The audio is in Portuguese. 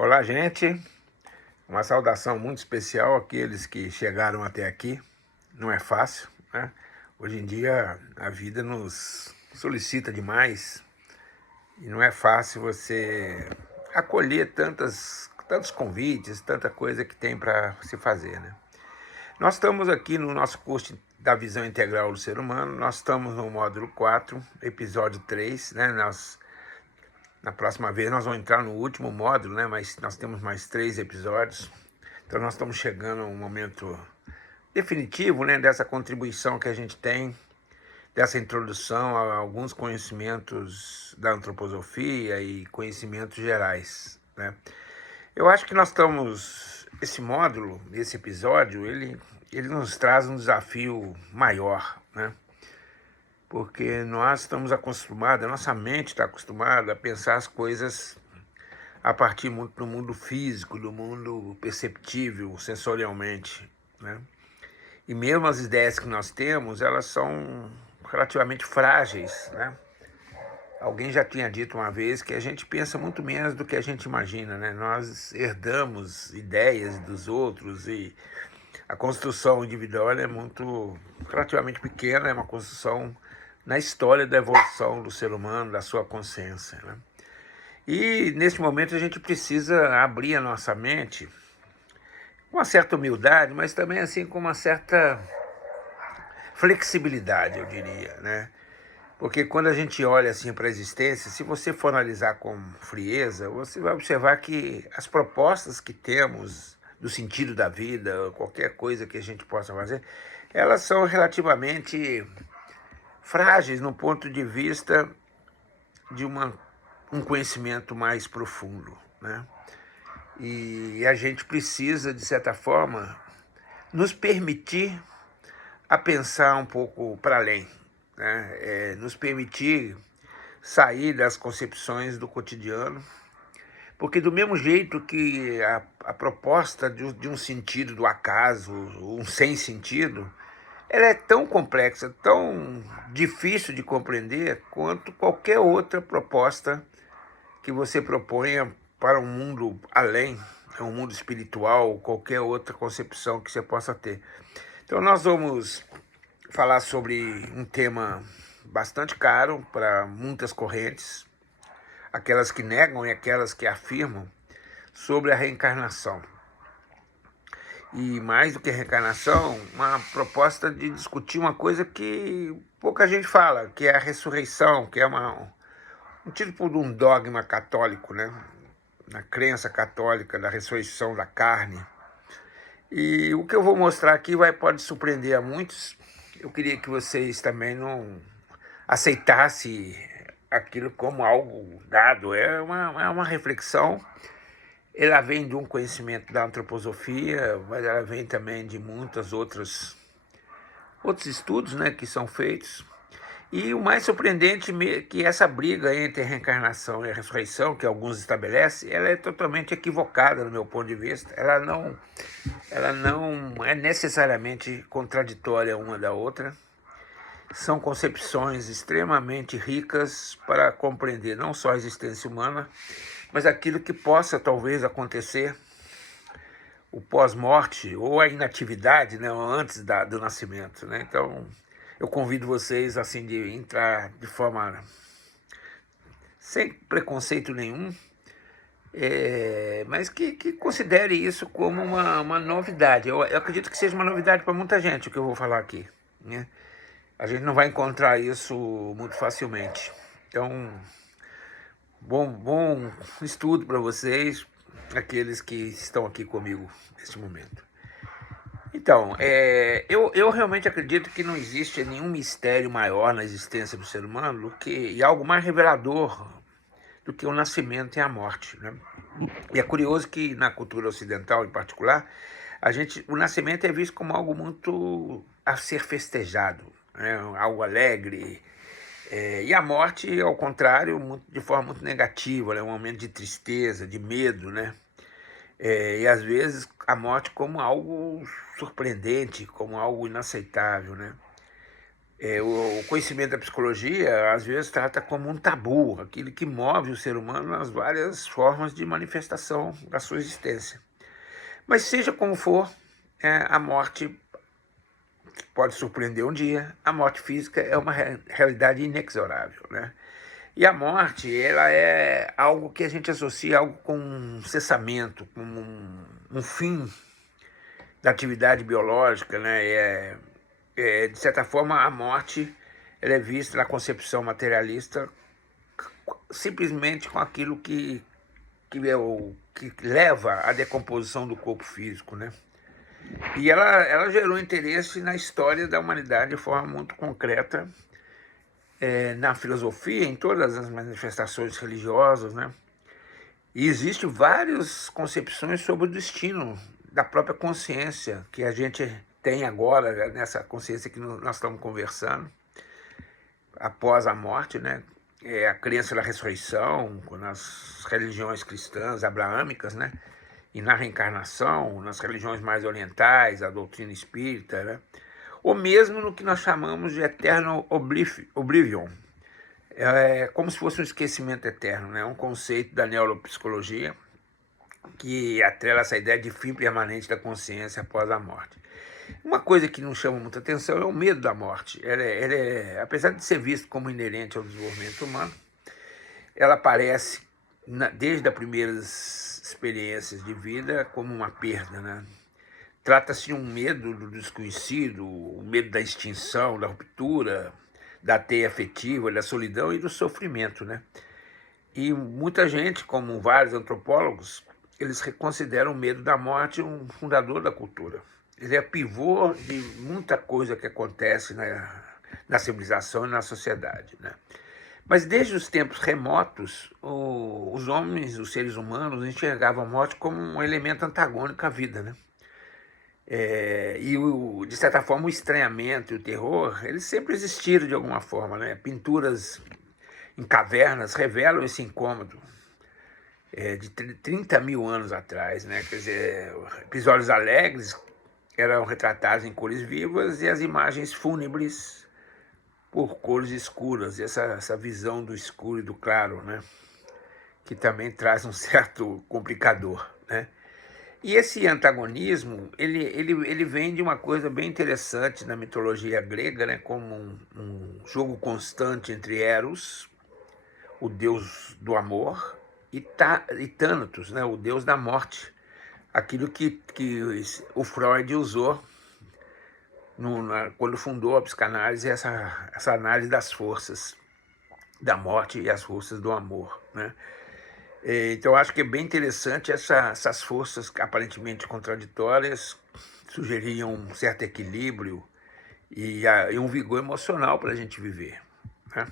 Olá, gente. Uma saudação muito especial àqueles que chegaram até aqui. Não é fácil, né? Hoje em dia a vida nos solicita demais e não é fácil você acolher tantos convites, tanta coisa que tem para se fazer, né? Nós estamos aqui no nosso curso da visão integral do ser humano. Nós estamos no módulo 4, episódio 3, né? Na próxima vez nós vamos entrar no último módulo, né? Mas nós temos mais 3 episódios. Então nós estamos chegando a um momento definitivo, né? Dessa contribuição que a gente tem, dessa introdução a alguns conhecimentos da antroposofia e conhecimentos gerais, né? Eu acho que nós estamos... Esse módulo, esse episódio, ele nos traz um desafio maior, né? Porque nós estamos acostumados, a nossa mente está acostumada a pensar as coisas a partir muito do mundo físico, do mundo perceptível, sensorialmente, né? E mesmo as ideias que nós temos, elas são relativamente frágeis, né? Alguém já tinha dito uma vez que a gente pensa muito menos do que a gente imagina, né? Nós herdamos ideias dos outros e a construção individual é muito relativamente pequena, é uma construção na história da evolução do ser humano, da sua consciência, né? E nesse momento a gente precisa abrir a nossa mente com uma certa humildade, mas também assim com uma certa flexibilidade, eu diria, né? Porque quando a gente olha assim para a existência, se você for analisar com frieza, você vai observar que as propostas que temos do sentido da vida, qualquer coisa que a gente possa fazer, elas são relativamente frágeis no ponto de vista de um conhecimento mais profundo, né? E a gente precisa, de certa forma, nos permitir a pensar um pouco para além, né? Nos permitir sair das concepções do cotidiano, porque do mesmo jeito que a proposta de um sentido do acaso, um sem sentido, ela é tão complexa, tão difícil de compreender quanto qualquer outra proposta que você proponha para um mundo além, um mundo espiritual, qualquer outra concepção que você possa ter. Então nós vamos falar sobre um tema bastante caro para muitas correntes, aquelas que negam e aquelas que afirmam, sobre a reencarnação. E mais do que a reencarnação, uma proposta de discutir uma coisa que pouca gente fala, que é a ressurreição, que é um tipo de um dogma católico, né? Na crença católica da ressurreição da carne. E o que eu vou mostrar aqui pode surpreender a muitos. Eu queria que vocês também não aceitassem aquilo como algo dado. É uma reflexão. Ela vem de um conhecimento da antroposofia, mas ela vem também de muitos outros estudos, né, que são feitos. E o mais surpreendente é que essa briga entre a reencarnação e a ressurreição, que alguns estabelecem, ela é totalmente equivocada no meu ponto de vista. Ela não é necessariamente contraditória uma da outra. São concepções extremamente ricas para compreender não só a existência humana, mas aquilo que possa talvez acontecer, o pós-morte ou a inatividade, né, antes do nascimento, né? Então, eu convido vocês assim de entrar de forma sem preconceito nenhum, mas que considere isso como uma novidade. Eu acredito que seja uma novidade para muita gente o que eu vou falar aqui, né? A gente não vai encontrar isso muito facilmente. Então, bom estudo para vocês, aqueles que estão aqui comigo neste momento. Então, eu realmente acredito que não existe nenhum mistério maior na existência do ser humano e algo mais revelador do que o nascimento e a morte, né? E é curioso que na cultura ocidental, em particular, o nascimento é visto como algo muito a ser festejado, né? Algo alegre. E a morte, ao contrário, de forma muito negativa, é um momento de tristeza, de medo, né? E às vezes a morte como algo surpreendente, como algo inaceitável, né? O conhecimento da psicologia, às vezes, trata como um tabu, aquilo que move o ser humano nas várias formas de manifestação da sua existência. Mas seja como for, a morte pode surpreender um dia, a morte física é uma realidade inexorável, né? E a morte, ela é algo que a gente associa algo com um cessamento, com um fim da atividade biológica, né? De certa forma, a morte ela é vista na concepção materialista simplesmente com aquilo que leva à decomposição do corpo físico, né? E ela gerou interesse na história da humanidade de forma muito concreta, na filosofia, em todas as manifestações religiosas, né? E existem várias concepções sobre o destino da própria consciência que a gente tem agora, nessa consciência que nós estamos conversando, após a morte, né? A crença na ressurreição, nas religiões cristãs abraâmicas, né? E na reencarnação, nas religiões mais orientais, a doutrina espírita, né? Ou mesmo no que nós chamamos de eternal oblivion, como se fosse um esquecimento eterno, né? Um conceito da neuropsicologia que atrela essa ideia de fim permanente da consciência após a morte. Uma coisa que nos chama muita atenção é o medo da morte. Apesar de ser visto como inerente ao desenvolvimento humano, ela aparece, desde as primeiras experiências de vida, como uma perda, né? Trata-se de um medo do desconhecido, o medo da extinção, da ruptura, da teia afetiva, da solidão e do sofrimento, né? E muita gente, como vários antropólogos, eles consideram o medo da morte um fundador da cultura. Ele é pivô de muita coisa que acontece na civilização e na sociedade, né? Mas desde os tempos remotos, os homens, os seres humanos, enxergavam a morte como um elemento antagônico à vida, né? De certa forma, o estranhamento e o terror, eles sempre existiram de alguma forma, né? Pinturas em cavernas revelam esse incômodo de 30 mil anos atrás, né? Quer dizer, episódios alegres eram retratados em cores vivas e as imagens fúnebres por cores escuras, essa visão do escuro e do claro, né? Que também traz um certo complicador, né? E esse antagonismo, ele vem de uma coisa bem interessante na mitologia grega, né? Como um jogo constante entre Eros, o deus do amor, e Thanatos, né? O deus da morte. Aquilo que o Freud usou quando fundou a psicanálise, essa análise das forças da morte e as forças do amor, né? Então, acho que é bem interessante essas forças aparentemente contraditórias sugeriam um certo equilíbrio e um vigor emocional para a gente viver, né?